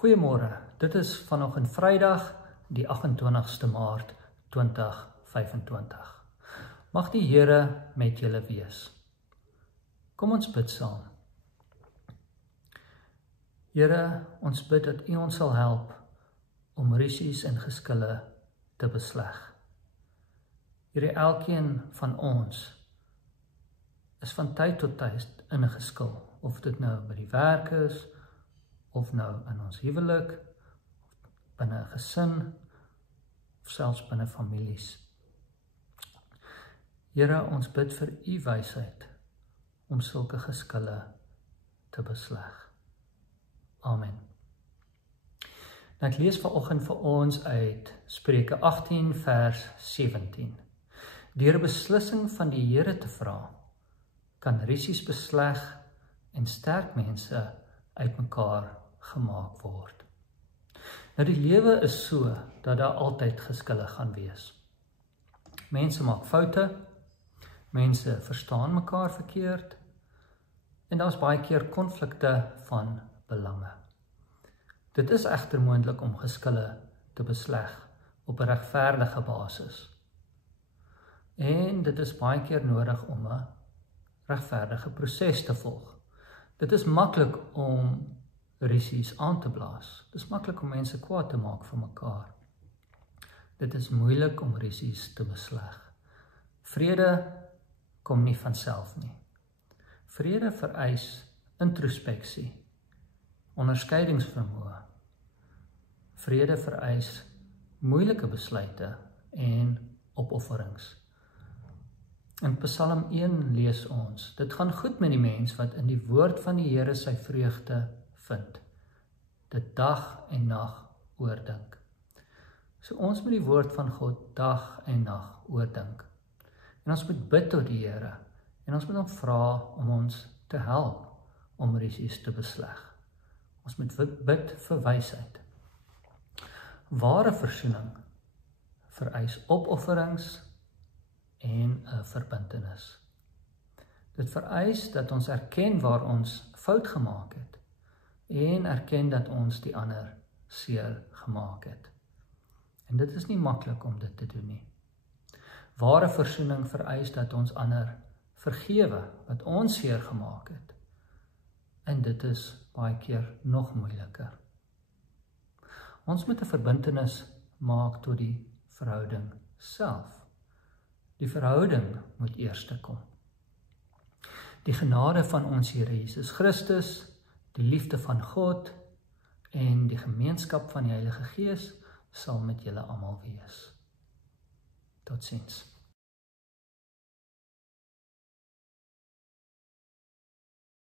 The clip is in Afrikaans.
Goeiemôre, dit is vanoggend Vrydag, die 28ste Maart 2025. Mag die Here met julle wees. Kom ons bid saam. Here, ons bid dat U ons sal help om rusies en geskille te besleg. Here, elkeen van ons is van tyd tot tyd in 'n geskil, of dit nou by die werk is, of nou in ons huwelik, binne 'n gesin, of selfs binne families. Here, ons bid vir U wysheid om sulke geskille te besleg. Amen. Nou, ek lees vanoggend vir ons uit Spreuke 18 vers 17. Deur 'n beslissing van die Here te vra, kan rusies besleg en sterk mense uitmekaar gemaak word. Nou, die lewe is so dat daar altyd geskille gaan wees. Mense maak foute, mense verstaan mekaar verkeerd, en daar's baie keer konflikte van belange. Dit is egter moontlik om geskille te besleg op 'n regverdige basis. En dit is baie keer nodig om 'n regverdige proses te volg. Dit is maklik om rusies aan te blaas. Dit is maklik om mense kwaad te maak vir mekaar. Dit is moeilik om rusies te besleg. Vrede kom nie van self nie. Vrede vereis introspeksie, onderskeidingsvermoë. Vrede vereis moeilike besluite en opofferings. In Psalm 1 lees ons, dit gaan goed met die mens wat in die woord van die Here sy vreugde vind, dit dag en nag oordink. So ons moet die woord van God dag en nag oordink. En ons moet bid tot die Here, en ons moet hom vra om ons te help om rusies te besleg. Ons moet bid vir wysheid. Ware versoening vereis opofferings en 'n verbintenis. Dit vereis dat ons erken waar ons fout gemaak het en erken dat ons die ander seer gemaak het. En dit is nie maklik om dit te doen nie. Ware versoening vereis dat ons ander vergewe wat ons seer gemaak het. En dit is baie keer nog moeiliker. Ons moet 'n verbintenis maak tot die verhouding self. Die verhouding moet eerste kom. Die genade van ons Here Jesus Christus, die liefde van God en die gemeenskap van die Heilige Gees sal met julle almal wees. Totsiens.